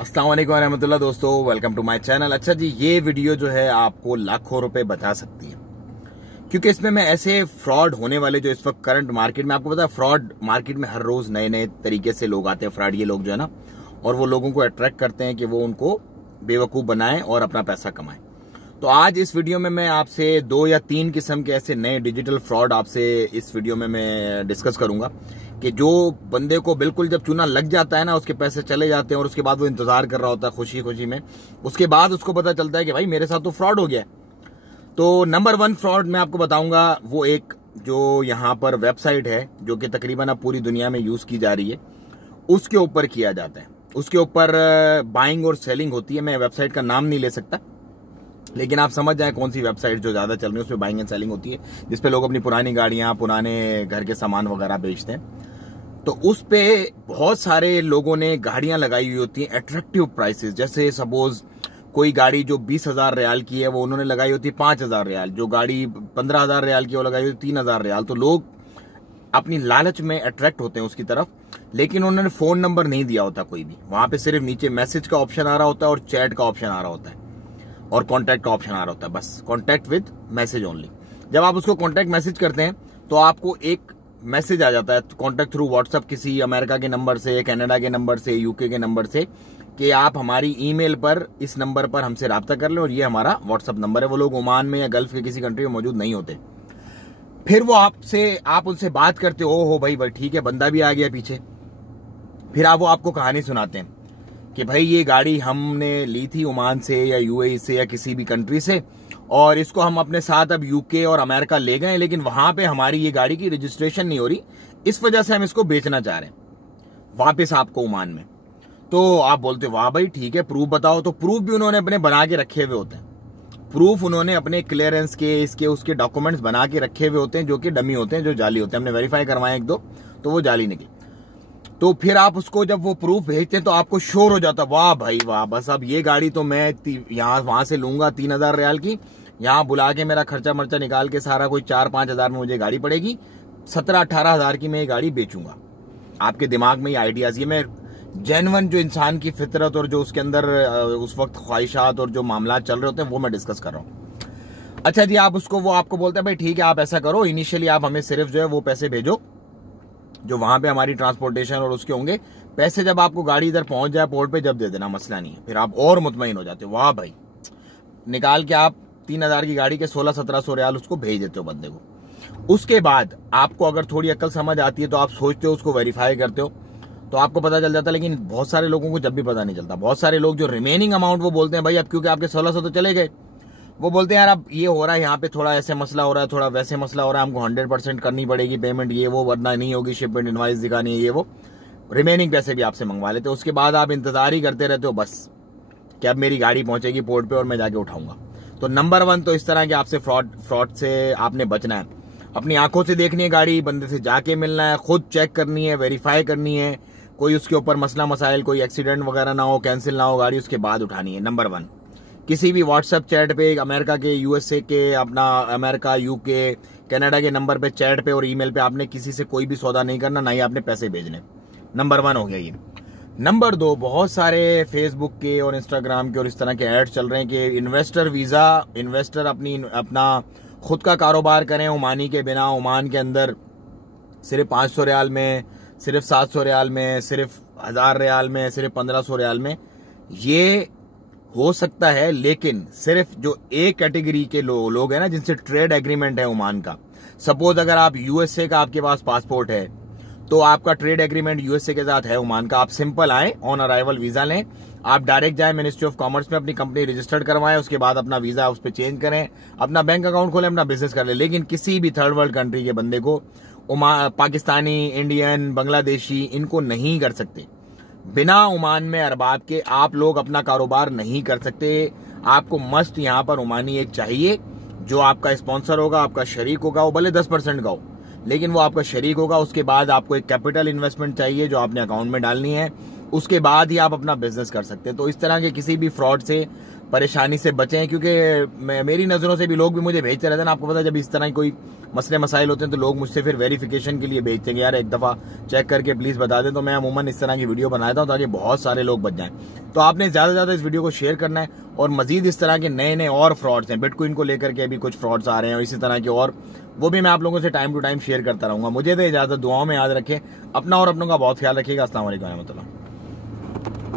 अस्सलाम वालेकुम रहमतुल्लाह दोस्तों, वेलकम टू माय चैनल। अच्छा जी, ये वीडियो जो है आपको लाखों रुपए बचा सकती है, क्योंकि इसमें मैं ऐसे फ्रॉड होने वाले जो इस वक्त करंट मार्केट में, आपको पता है फ्रॉड मार्केट में हर रोज नए नए तरीके से लोग आते हैं, फ्रॉड ये लोग जो है ना, और वो लोगों को अट्रैक्ट करते हैं कि वो उनको बेवकूफ बनाएं और अपना पैसा कमाएं। तो आज इस वीडियो में मैं आपसे 2 या 3 किस्म के ऐसे नए डिजिटल फ्रॉड आपसे इस वीडियो में मैं डिस्कस करूंगा कि जो बंदे को बिल्कुल जब चूना लग जाता है ना, उसके पैसे चले जाते हैं और उसके बाद वो इंतजार कर रहा होता है खुशी खुशी में, उसके बाद उसको पता चलता है कि भाई मेरे साथ तो फ्रॉड हो गया। तो नंबर 1 फ्रॉड मैं आपको बताऊंगा, वो एक जो यहाँ पर वेबसाइट है जो कि तकरीबन अब पूरी दुनिया में यूज की जा रही है, उसके ऊपर किया जाता है। उसके ऊपर बाइंग और सेलिंग होती है। मैं वेबसाइट का नाम नहीं ले सकता, लेकिन आप समझ जाएं कौन सी वेबसाइट जो ज्यादा चल रही है, उसमें बाइंग एंड सेलिंग होती है, जिसपे लोग अपनी पुरानी गाड़ियां, पुराने घर के सामान वगैरह बेचते हैं। तो उस पे बहुत सारे लोगों ने गाड़ियां लगाई हुई होती हैं अट्रैक्टिव प्राइसेस। जैसे सपोज कोई गाड़ी जो 20,000 रियाल की है वो उन्होंने लगाई होती है 5,000 रियाल, जो गाड़ी 15,000 रियाल की वो लगाई होती है 3,000 रियाल। तो लोग अपनी लालच में अट्रैक्ट होते हैं उसकी तरफ, लेकिन उन्होंने फोन नंबर नहीं दिया होता कोई भी। वहां पे सिर्फ नीचे मैसेज का ऑप्शन आ रहा होता है और चैट का ऑप्शन आ रहा होता है और कॉन्टैक्ट का ऑप्शन आ रहा होता है, बस कॉन्टैक्ट विद मैसेज ओनली। जब आप उसको कॉन्टैक्ट मैसेज करते हैं तो आपको एक मैसेज आ जाता है कॉन्टैक्ट थ्रू व्हाट्सएप, किसी अमेरिका के नंबर से, कनाडा के नंबर से, यूके के नंबर से, कि आप हमारी ईमेल पर इस नंबर पर हमसे राब्ता कर लें और ये हमारा व्हाट्सएप नंबर है। वो लोग ओमान में या गल्फ के किसी कंट्री में मौजूद नहीं होते। फिर वो आप उनसे बात करते हो भाई ठीक है, बंदा भी आ गया पीछे। फिर वो आपको कहानी सुनाते हैं कि भाई ये गाड़ी हमने ली थी ओमान से या यूएई से या किसी भी कंट्री से, और इसको हम अपने साथ अब यूके और अमेरिका ले गए, लेकिन वहां पे हमारी ये गाड़ी की रजिस्ट्रेशन नहीं हो रही, इस वजह से हम इसको बेचना चाह रहे हैं वापस आपको ओमान में। तो आप बोलते वाह भाई ठीक है, प्रूफ बताओ। तो प्रूफ भी उन्होंने अपने बना के रखे हुए होते हैं। प्रूफ उन्होंने अपने क्लियरेंस के, इसके उसके डॉक्यूमेंट्स बना के रखे हुए होते हैं, जो कि डमी होते हैं, जो जाली होते हैं। हमने वेरीफाई करवाए 1-2, तो वो जाली निकली। तो फिर आप उसको जब वो प्रूफ भेजते हैं तो आपको श्योर हो जाता, वाह भाई वाह, बस अब ये गाड़ी तो मैं यहाँ वहां से लूंगा 3,000 रियाल की, यहाँ बुला के मेरा खर्चा मर्चा निकाल के सारा कोई 4-5 हजार में मुझे गाड़ी पड़ेगी, 17-18 हजार की मैं ये गाड़ी बेचूंगा। आपके दिमाग में ये आइडियाज, ये मैं जेन्युइन जो इंसान की फितरत और जो उसके अंदर उस वक्त ख्वाहिशात और जो मामला चल रहे होते हैं वो मैं डिस्कस कर रहा हूँ। अच्छा जी, वो आपको बोलते हैं भाई ठीक है, आप ऐसा करो, इनिशियली आप हमें सिर्फ जो है वो पैसे भेजो जो वहां पे हमारी ट्रांसपोर्टेशन और उसके होंगे। पैसे जब आपको गाड़ी इधर पहुंच जाए पोर्ट पे जब दे देना, मसला नहीं है। फिर आप और मुतमईन हो जाते हो, वाह भाई, निकाल के आप 3,000 की गाड़ी के 1600-1700 रियाल उसको भेज देते हो बंदे को। उसके बाद आपको अगर थोड़ी अक्ल समझ आती है तो आप सोचते हो, उसको वेरीफाई करते हो, तो आपको पता चल जाता है। लेकिन बहुत सारे लोगों को जब भी पता नहीं चलता, बहुत सारे लोग जो रिमेनिंग अमाउंट वो बोलते हैं भाई अब क्योंकि आपके 1600 तो चले गए, वो बोलते हैं यार अब ये हो रहा है, यहाँ पे थोड़ा ऐसे मसला हो रहा है, थोड़ा वैसे मसला हो रहा है, हमको 100% करनी पड़ेगी पेमेंट, ये वो, वरना नहीं होगी, शिपमेंट इनवॉइस दिखानी है, ये वो, रिमेनिंग पैसे भी आपसे मंगवा लेते हो। उसके बाद आप इंतजार ही करते रहते हो बस कि अब मेरी गाड़ी पहुंचेगी पोर्ट पे और मैं जाके उठाऊंगा। तो नंबर 1 तो इस तरह के आपसे फ्रॉड से आपने बचना है। अपनी आंखों से देखनी है गाड़ी, बंदे से जाके मिलना है, खुद चेक करनी है, वेरीफाई करनी है, कोई उसके ऊपर मसला मसाइल, कोई एक्सीडेंट वगैरह ना हो, कैंसिल ना हो गाड़ी, उसके बाद उठानी है। नंबर 1, किसी भी व्हाट्सएप चैट पे अमेरिका के, यूएसए के, अपना अमेरिका, यूके, कनाडा के नंबर पे, चैट पे और ईमेल पे आपने किसी से कोई भी सौदा नहीं करना, ना ही आपने पैसे भेजने। नंबर 1 हो गया ये। नंबर 2, बहुत सारे फेसबुक के और इंस्टाग्राम के और इस तरह के एड चल रहे हैं कि इन्वेस्टर वीजा, इन्वेस्टर अपना खुद का कारोबार करें ओमानी के बिना, ओमान के अंदर सिर्फ 500 रियाल में, सिर्फ 700 रियाल में, सिर्फ 1000 रियाल में, सिर्फ 1500 रियाल में। ये हो सकता है, लेकिन सिर्फ जो एक कैटेगरी के लोग हैं ना, जिनसे ट्रेड एग्रीमेंट है ओमान का। सपोज अगर आप यूएसए का, आपके पास पासपोर्ट है, तो आपका ट्रेड एग्रीमेंट यूएसए के साथ है ओमान का, आप सिंपल आए, ऑन अराइवल वीजा लें, आप डायरेक्ट जाएं मिनिस्ट्री ऑफ कॉमर्स में, अपनी कंपनी रजिस्टर्ड करवाएं, उसके बाद अपना वीजा उस पर चेंज करें, अपना बैंक अकाउंट खोलें, अपना बिजनेस कर ले। लेकिन किसी भी थर्ड वर्ल्ड कंट्री के बंदे को पाकिस्तानी, इंडियन, बांग्लादेशी, इनको नहीं कर सकते। बिना ओमान में अरबाब के आप लोग अपना कारोबार नहीं कर सकते। आपको मस्ट यहाँ पर ओमानी एक चाहिए जो आपका स्पॉन्सर होगा, आपका शरीक होगा, वो भले 10% का हो, लेकिन वो आपका शरीक होगा। उसके बाद आपको एक कैपिटल इन्वेस्टमेंट चाहिए जो आपने अकाउंट में डालनी है, उसके बाद ही आप अपना बिजनेस कर सकते हैं। तो इस तरह के किसी भी फ्रॉड से, परेशानी से बचें, क्योंकि मेरी नजरों से भी लोग भी मुझे भेजते रहते हैं ना। आपको पता है जब इस तरह कोई मसले मसाइल होते हैं तो लोग मुझसे फिर वेरिफिकेशन के लिए भेजते हैं यार एक दफा चेक करके प्लीज बता दें। तो मैं अमूमन इस तरह की वीडियो बनाता हूं ताकि बहुत सारे लोग बच जाएं। तो आपने ज्यादा से ज्यादा इस वीडियो को शेयर करना है, और मजीद इस तरह के नए नए और फ्रॉड्स हैं, बिटकॉइन को लेकर के अभी कुछ फ्रॉड्स आ रहे हैं और इसी तरह के, और वो भी मैं आप लोगों से टाइम टू टाइम शेयर करता रहूंगा। मुझे तो इजाजत, दुआओं में याद रखें अपना और अपनों का बहुत ख्याल रखिएगा। अस्सलाम वालेकुम।